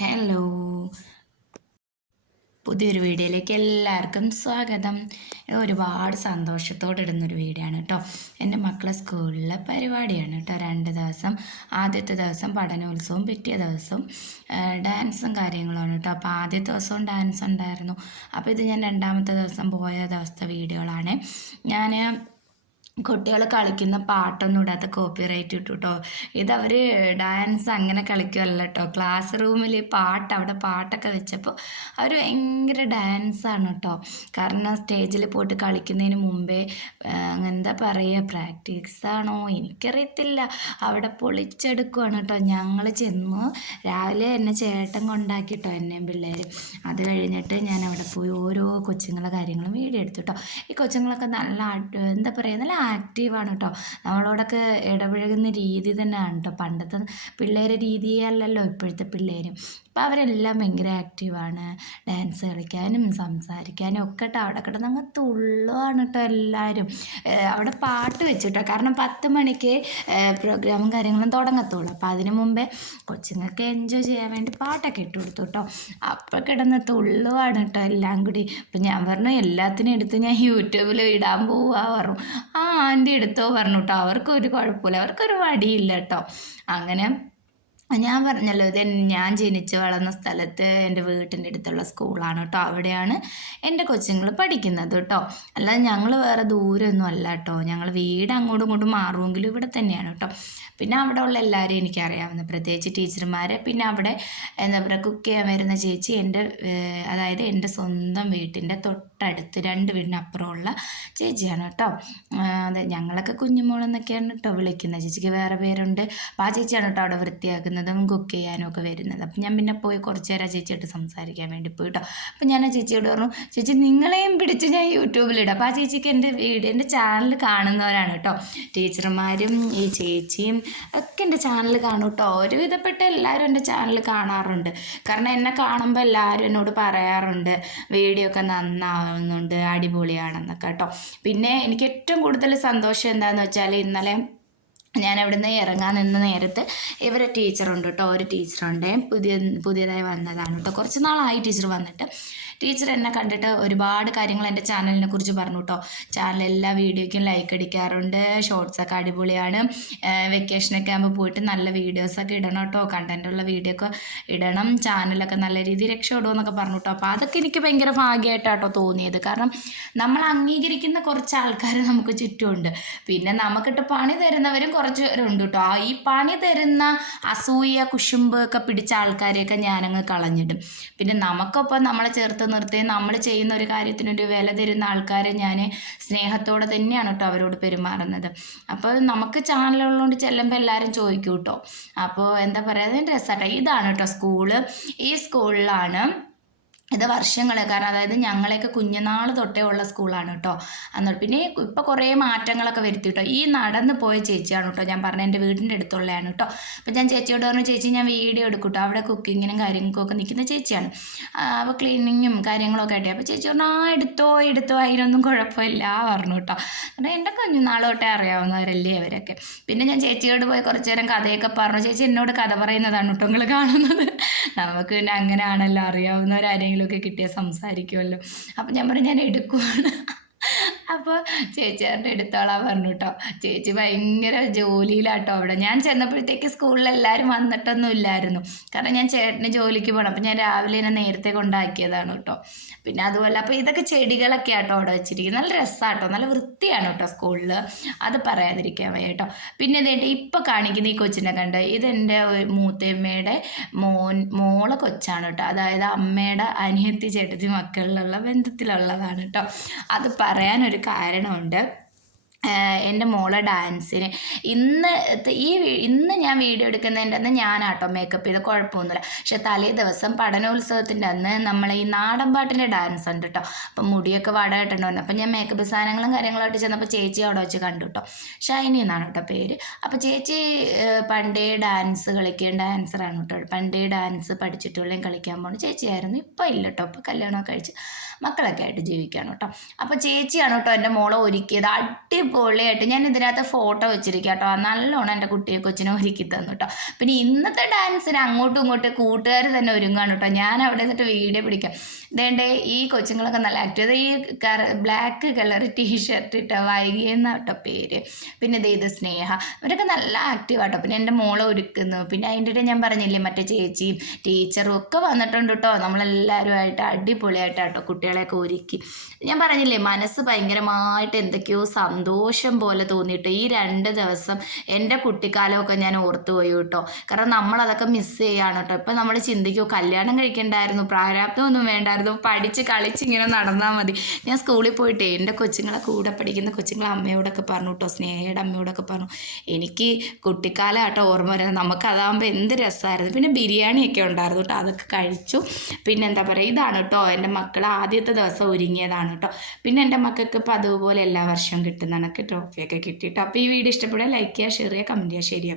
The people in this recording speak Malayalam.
ഹലോ, പുതിയൊരു വീഡിയോയിലേക്ക് എല്ലാവർക്കും സ്വാഗതം. ഒരുപാട് സന്തോഷത്തോടെ ഇടുന്നൊരു വീഡിയോ ആണ് കേട്ടോ. എൻ്റെ മക്കളെ സ്കൂളിലെ പരിപാടിയാണ് കേട്ടോ. 2 ദിവസം, ആദ്യത്തെ ദിവസം പഠനോത്സവം, പിറ്റേ ദിവസം ഡാൻസും കാര്യങ്ങളുമാണ് കേട്ടോ. അപ്പോൾ ആദ്യത്തെ ദിവസവും ഡാൻസ് ഉണ്ടായിരുന്നു. അപ്പോൾ ഇത് ഞാൻ രണ്ടാമത്തെ ദിവസം പോയ ദിവസത്തെ വീഡിയോകളാണ്. ഞാൻ കുട്ടികൾ കളിക്കുന്ന പാട്ടൊന്നും ഇടാത്ത കോപ്പിറൈറ്റ് ഇട്ടു കേട്ടോ. ഇതവർ ഡാൻസ് അങ്ങനെ കളിക്കുമല്ല കേട്ടോ. ക്ലാസ് റൂമിൽ അവിടെ പാട്ടൊക്കെ വെച്ചപ്പോൾ അവർ ഭയങ്കര ഡാൻസാണ് കേട്ടോ. കാരണം സ്റ്റേജിൽ പോയിട്ട് കളിക്കുന്നതിന് മുമ്പേ എന്താ പറയുക, പ്രാക്ടീസാണോ എനിക്കറിയത്തില്ല, അവിടെ പൊളിച്ചെടുക്കുവാണ് കേട്ടോ. ഞങ്ങൾ ചെന്നു, രാവിലെ എന്നെ ചേട്ടൻ കൊണ്ടാക്കി കേട്ടോ, എന്നെയും പിള്ളേർ. അത് കഴിഞ്ഞിട്ട് ഞാൻ അവിടെ പോയി ഓരോ കൊച്ചുങ്ങളെ കാര്യങ്ങളും വീഡിയോ എടുത്തു കേട്ടോ. ഈ കൊച്ചുങ്ങളൊക്കെ നല്ല എന്താ പറയുക, നല്ല ആക്റ്റീവാണ് കേട്ടോ. നമ്മളോടൊക്കെ ഇടപഴകുന്ന രീതി തന്നെയാണ് കേട്ടോ. പണ്ടത്തെ പിള്ളേരെ രീതിയല്ലല്ലോ ഇപ്പോഴത്തെ പിള്ളേരും. അപ്പോൾ അവരെല്ലാം ഭയങ്കര ആക്റ്റീവാണ്. ഡാൻസ് കളിക്കാനും സംസാരിക്കാനും ഒക്കെ കേട്ടോ. അവിടെ കിടന്ന് അങ്ങ് തുള്ളുവാണ് കേട്ടോ എല്ലാവരും. അവിടെ പാട്ട് വെച്ചിട്ടോ, കാരണം 10 മണിക്ക് പ്രോഗ്രാമും കാര്യങ്ങളും തുടങ്ങത്തുള്ളൂ. അപ്പോൾ അതിന് മുമ്പേ കൊച്ചുങ്ങൾക്ക് എൻജോയ് ചെയ്യാൻ വേണ്ടി പാട്ടൊക്കെ ഇട്ട് കൊടുത്തു കേട്ടോ. അപ്പോൾ കിടന്ന് തുള്ളുവാണ് കേട്ടോ എല്ലാം കൂടി. അപ്പം ഞാൻ പറഞ്ഞു, എല്ലാത്തിനും എടുത്ത് ഞാൻ യൂട്യൂബിൽ ഇടാൻ പോവാ പറഞ്ഞു. ആൻറ്റി എടുത്തോ പറഞ്ഞു കേട്ടോ. അവർക്കൊരു കുഴപ്പമില്ല, അവർക്കൊരു മടിയില്ല കേട്ടോ. അങ്ങനെ ഞാൻ പറഞ്ഞല്ലോ, ഇത് ഞാൻ ജനിച്ച് വളർന്ന സ്ഥലത്ത് എൻ്റെ വീട്ടിൻ്റെ അടുത്തുള്ള സ്കൂളാണ് കേട്ടോ. അവിടെയാണ് എൻ്റെ കൊച്ചുങ്ങൾ പഠിക്കുന്നത് കേട്ടോ. അല്ലാതെ ഞങ്ങൾ വേറെ ദൂരമൊന്നും അല്ല കേട്ടോ. ഞങ്ങൾ വീട് അങ്ങോട്ടും ഇങ്ങോട്ടും മാറുമെങ്കിലും ഇവിടെ തന്നെയാണ് കേട്ടോ. പിന്നെ അവിടെ ഉള്ള എല്ലാവരെയും എനിക്കറിയാവുന്ന, പ്രത്യേകിച്ച് ടീച്ചർമാരെ. പിന്നെ അവിടെ എന്താ പറയുക, കുക്ക് ചെയ്യാൻ വരുന്ന ചേച്ചി അതായത് എൻ്റെ സ്വന്തം വീട്ടിൻ്റെ തൊട്ടടുത്ത് 2 വീടിനപ്പുറമുള്ള ചേച്ചിയാണ് കേട്ടോ. അതെ, ഞങ്ങളൊക്കെ കുഞ്ഞുമോളെന്നൊക്കെയാണ് കേട്ടോ വിളിക്കുന്നത്. ചേച്ചിക്ക് വേറെ പേരുണ്ട്. അപ്പോൾ ആ ചേച്ചിയാണ് കേട്ടോ അവിടെ വൃത്തിയാക്കുന്നതും കുക്ക് ചെയ്യാനും ഒക്കെ വരുന്നത്. അപ്പം ഞാൻ പിന്നെ പോയി കുറച്ച് നേരം ചേച്ചിയായിട്ട് സംസാരിക്കാൻ വേണ്ടി പോയി കേട്ടോ. അപ്പം ഞാൻ ആ ചേച്ചിയോട് പറഞ്ഞു, ചേച്ചി നിങ്ങളെയും പിടിച്ച് ഞാൻ യൂട്യൂബിലിടാം. അപ്പോൾ ആ ചേച്ചിക്ക് എൻ്റെ ചാനൽ കാണുന്നവരാണ് കേട്ടോ. ടീച്ചർമാരും ഈ ചേച്ചിയും ഒക്കെ എൻ്റെ ചാനൽ കാണും കേട്ടോ. ഒരുവിധപ്പെട്ട എല്ലാവരും എൻ്റെ ചാനൽ കാണാറുണ്ട്. കാരണം എന്നെ കാണുമ്പോൾ എല്ലാവരും എന്നോട് പറയാറുണ്ട്, വീഡിയോ ഒക്കെ നന്നാവുന്നുണ്ട്, അടിപൊളിയാണെന്നൊക്കെ കേട്ടോ. പിന്നെ എനിക്ക് ഏറ്റവും കൂടുതൽ സന്തോഷം എന്താണെന്ന് വെച്ചാൽ, ഇന്നലെ ഞാൻ അവിടുന്ന് ഇറങ്ങാൻ നിന്ന നേരത്ത് ഇവരെ ടീച്ചറുണ്ട് കേട്ടോ. ഒരു ടീച്ചറുണ്ട്, പുതിയതായി വന്നതാണ് കേട്ടോ. കുറച്ച് നാളായി ടീച്ചർ വന്നിട്ട്. ടീച്ചർ എന്നെ കണ്ടിട്ട് ഒരുപാട് കാര്യങ്ങൾ എൻ്റെ ചാനലിനെ കുറിച്ച് പറഞ്ഞു കേട്ടോ. ചാനൽ എല്ലാ വീഡിയോയ്ക്കും ലൈക്ക് അടിക്കാറുണ്ട്, ഷോർട്സൊക്കെ അടിപൊളിയാണ്, വെക്കേഷനൊക്കെ ആകുമ്പോൾ പോയിട്ട് നല്ല വീഡിയോസൊക്കെ ഇടണം കേട്ടോ, കണ്ടൻറ്റുള്ള വീഡിയോ ഒക്കെ ഇടണം, ചാനലൊക്കെ നല്ല രീതിയിൽ രക്ഷപ്പെടുമെന്നൊക്കെ പറഞ്ഞു കേട്ടോ. അപ്പോൾ അതൊക്കെ എനിക്ക് ഭയങ്കര ഭാഗ്യമായിട്ടാട്ടോ തോന്നിയത്. കാരണം നമ്മൾ അംഗീകരിക്കുന്ന കുറച്ച് ആൾക്കാർ നമുക്ക് ചുറ്റുമുണ്ട്. പിന്നെ നമുക്കിട്ട് പണി തരുന്നവരും കുറച്ച് പേരുണ്ട് കേട്ടോ. ഈ പണി തരുന്ന അസൂയ കുശുമ്പ് ഒക്കെ പിടിച്ച ആൾക്കാരെയൊക്കെ ഞാനങ്ങ് കളഞ്ഞിടും. പിന്നെ നമുക്കൊപ്പം നമ്മളെ ചേർത്ത് നിർത്തി നമ്മൾ ചെയ്യുന്ന ഒരു കാര്യത്തിനൊരു വില തരുന്ന ആൾക്കാരെ ഞാൻ സ്നേഹത്തോടെ തന്നെയാണ് കേട്ടോ അവരോട് പെരുമാറുന്നത്. അപ്പോൾ നമുക്ക് ചാനലുള്ളതുകൊണ്ട് ചെല്ലുമ്പോൾ എല്ലാവരും ചോദിക്കും കേട്ടോ. അപ്പോൾ എന്താ പറയുക, അതിൻ്റെ രസമാട്ടോ. ഇതാണ് കേട്ടോ സ്കൂള്. ഈ സ്കൂളിലാണ് ഇത് വർഷങ്ങൾ, കാരണം അതായത് ഞങ്ങളെയൊക്കെ കുഞ്ഞുനാൾ തൊട്ടേ ഉള്ള സ്കൂളാണ് കേട്ടോ. എന്നിട്ട് പിന്നെ ഇപ്പോൾ കുറേ മാറ്റങ്ങളൊക്കെ വരുത്തി കേട്ടോ. ഈ നടന്ന് പോയ ചേച്ചിയാണ് കേട്ടോ ഞാൻ പറഞ്ഞത്, എൻ്റെ വീടിൻ്റെ അടുത്തുള്ളതാണ് കേട്ടോ. അപ്പം ഞാൻ ചേച്ചിയോട് പറഞ്ഞു, ചേച്ചി ഞാൻ വീഡിയോ എടുക്കും കേട്ടോ, അവിടെ കുക്കിങ്ങിനും കാര്യങ്ങൾക്കൊക്കെ നിൽക്കുന്ന ചേച്ചിയാണ്. അപ്പോൾ ക്ലീനിങ്ങും കാര്യങ്ങളൊക്കെ ആയിട്ട്. അപ്പോൾ ചേച്ചി പറഞ്ഞു, എടുത്തോ അതിനൊന്നും കുഴപ്പമില്ല പറഞ്ഞു കേട്ടോ. കാരണം എൻ്റെ കുഞ്ഞുനാൾ തൊട്ടേ അറിയാവുന്നവരല്ലേ അവരൊക്കെ. പിന്നെ ഞാൻ ചേച്ചിയോട് പോയി കുറച്ച് നേരം കഥയൊക്കെ പറഞ്ഞു. ചേച്ചി എന്നോട് കഥ പറയുന്നതാണ് കേട്ടോ നിങ്ങൾ കാണുന്നത്. നമുക്ക് പിന്നെ അങ്ങനെയാണല്ലോ, അറിയാവുന്നവരാരെങ്കിലും ഒക്കെ കിട്ടിയാൽ സംസാരിക്കുമല്ലോ. അപ്പം ഞാൻ പറഞ്ഞു, ഞാൻ എടുക്കുവാണ്. അപ്പോൾ ചേച്ചിയാരുടെ എടുത്തോളാൻ പറഞ്ഞു കേട്ടോ. ചേച്ചി ഭയങ്കര ജോലിയിലാട്ടോ അവിടെ. ഞാൻ ചെന്നപ്പോഴത്തേക്ക് സ്കൂളിൽ എല്ലാവരും വന്നിട്ടൊന്നും ഇല്ലായിരുന്നു. കാരണം ഞാൻ ചേട്ടന് ജോലിക്ക് പോകണം. അപ്പം ഞാൻ രാവിലെ എന്നെ നേരത്തെ കൊണ്ടാക്കിയതാണ് കേട്ടോ. പിന്നെ അതുപോലെ അപ്പോൾ ഇതൊക്കെ ചെടികളൊക്കെ ആട്ടോ അവിടെ വെച്ചിരിക്കുന്നത്. നല്ല രസമാട്ടോ, നല്ല വൃത്തിയാണ് കേട്ടോ സ്കൂളിൽ, അത് പറയാതിരിക്കാൻ വയ്യ കേട്ടോ. പിന്നെ ഇതേണ്ട ഇപ്പോൾ കാണിക്കുന്ന ഈ കൊച്ചിനെ കണ്ട്, ഇതെൻ്റെ മൂത്തമ്മയുടെ മോളെ കൊച്ചാണ് കേട്ടോ. അതായത് അമ്മയുടെ അനിയത്തി ചേട്ടത്തി മക്കളിലുള്ള ബന്ധത്തിലുള്ളതാണ് കേട്ടോ. അത് പറയാനൊരു കാരണമുണ്ട്. എൻ്റെ മോളെ ഡാൻസിന് ഇന്ന് ഞാൻ വീഡിയോ എടുക്കുന്നതിൻ്റെ അന്ന് ഞാനാട്ടോ മേക്കപ്പ് ചെയ്ത്, കുഴപ്പമൊന്നുമില്ല. പക്ഷെ തലേ ദിവസം പഠനോത്സവത്തിൻ്റെ അന്ന് നമ്മൾ ഈ നാടൻ പാട്ടിൻ്റെ ഡാൻസ് ഉണ്ട് കേട്ടോ. അപ്പം മുടിയൊക്കെ വടയിട്ടുണ്ടോ. അപ്പം ഞാൻ മേക്കപ്പ് സാധനങ്ങളും കാര്യങ്ങളായിട്ട് ചെന്നപ്പോൾ ചേച്ചി അവിടെ വെച്ച് കണ്ടു കേട്ടോ. ഷൈനി എന്നാണ് കേട്ടോ പേര്. അപ്പോൾ ചേച്ചി പണ്ടേ ഡാൻസ് കളിക്കുന്ന ഡാൻസറാണ് കേട്ടോ. പണ്ടേ ഡാൻസ് പഠിച്ചിട്ടുള്ളതും കളിക്കാൻ പോകുന്ന ചേച്ചിയായിരുന്നു. ഇപ്പം ഇല്ല കേട്ടോ, ഇപ്പോൾ കല്യാണമൊക്കെ കഴിച്ച് മക്കളൊക്കെ ആയിട്ട് ജീവിക്കുകയാണ് കേട്ടോ. അപ്പോൾ ചേച്ചിയാണ് കേട്ടോ എൻ്റെ മോളെ ഒരുക്കിയത് അടിപൊളിയായിട്ട്. ഞാൻ ഇതിനകത്ത് ഫോട്ടോ വെച്ചിരിക്കുക കേട്ടോ. നല്ലോണം എൻ്റെ കുട്ടിയെ കൊച്ചിനെ ഒരുക്കി തന്നു കേട്ടോ. പിന്നെ ഇന്നത്തെ ഡാൻസിന് അങ്ങോട്ടും ഇങ്ങോട്ടും കൂട്ടുകാർ തന്നെ ഒരുങ്ങാണ് കേട്ടോ. ഞാൻ അവിടെ നിന്നിട്ട് വീഡിയോ പിടിക്കാം. ഇതേണ്ടേ ഈ കൊച്ചുങ്ങളൊക്കെ നല്ല ആക്റ്റീവ്. ഈ ബ്ലാക്ക് കളർ ടീഷർട്ട് ഇട്ട വൈകിയെന്ന കേട്ടോ പേര്. പിന്നെ ഇത് സ്നേഹ, ഇവരൊക്കെ നല്ല ആക്റ്റീവ് ആട്ടോ. പിന്നെ എൻ്റെ മോളെ ഒരുക്കുന്നു. പിന്നെ അതിൻ്റെ ഇടയിൽ ഞാൻ പറഞ്ഞില്ലേ മറ്റേ ചേച്ചിയും ടീച്ചറും ഒക്കെ വന്നിട്ടുണ്ട് കേട്ടോ. നമ്മളെല്ലാവരുമായിട്ട് അടിപൊളിയായിട്ടാട്ടോ കുട്ടികളെയൊക്കെ ഒരുക്കി. ഞാൻ പറഞ്ഞില്ലേ മനസ്സ് ഭയങ്കരമായിട്ട് എന്തൊക്കെയോ സന്തോഷം പോലെ തോന്നിയിട്ട് ഈ 2 ദിവസം എൻ്റെ കുട്ടിക്കാലമൊക്കെ ഞാൻ ഓർത്തു പോയി കേട്ടോ. കാരണം നമ്മളതൊക്കെ മിസ് ചെയ്യാണ് കേട്ടോ. ഇപ്പം നമ്മൾ ചിന്തിക്കുമോ കല്യാണം കഴിക്കണ്ടായിരുന്നു, പ്രാരാബ്ദമൊന്നും വേണ്ടായിരുന്നു, പഠിച്ച് കളിച്ച് ഇങ്ങനെ നടന്നാൽ മതി. ഞാൻ സ്കൂളിൽ പോയിട്ടേ എൻ്റെ കൊച്ചുങ്ങളെ കൂടെ പഠിക്കുന്ന കൊച്ചുങ്ങളെ അമ്മയോടൊക്കെ പറഞ്ഞു കേട്ടോ, സ്നേഹയുടെ അമ്മയോടൊക്കെ പറഞ്ഞു എനിക്ക് കുട്ടിക്കാലം ആട്ടോ ഓർമ്മ വരുന്നത്. നമുക്കതാകുമ്പോൾ എന്ത് രസമായിരുന്നു. പിന്നെ ബിരിയാണിയൊക്കെ ഉണ്ടായിരുന്നു കേട്ടോ, അതൊക്കെ കഴിച്ചു. പിന്നെ എന്താ പറയുക, ഇതാണ് കേട്ടോ എൻ്റെ മക്കൾ ആദ്യത്തെ ദിവസം ഒരുങ്ങിയതാണ് കേട്ടോ. പിന്നെ എൻ്റെ മക്കൾക്ക് ഇപ്പോൾ അതുപോലെ എല്ലാ വർഷവും കിട്ടുന്നതാണ് ട്രോഫിയൊക്കെ കിട്ടിയിട്ടോ. അപ്പോൾ ഈ വീഡിയോ ഇഷ്ടപ്പെടുക ലൈക്ക് ചെയ്യുക, ഷെയർ ചെയ്യുക, കമൻറ്റ് ചെയ്യുക. ശരി.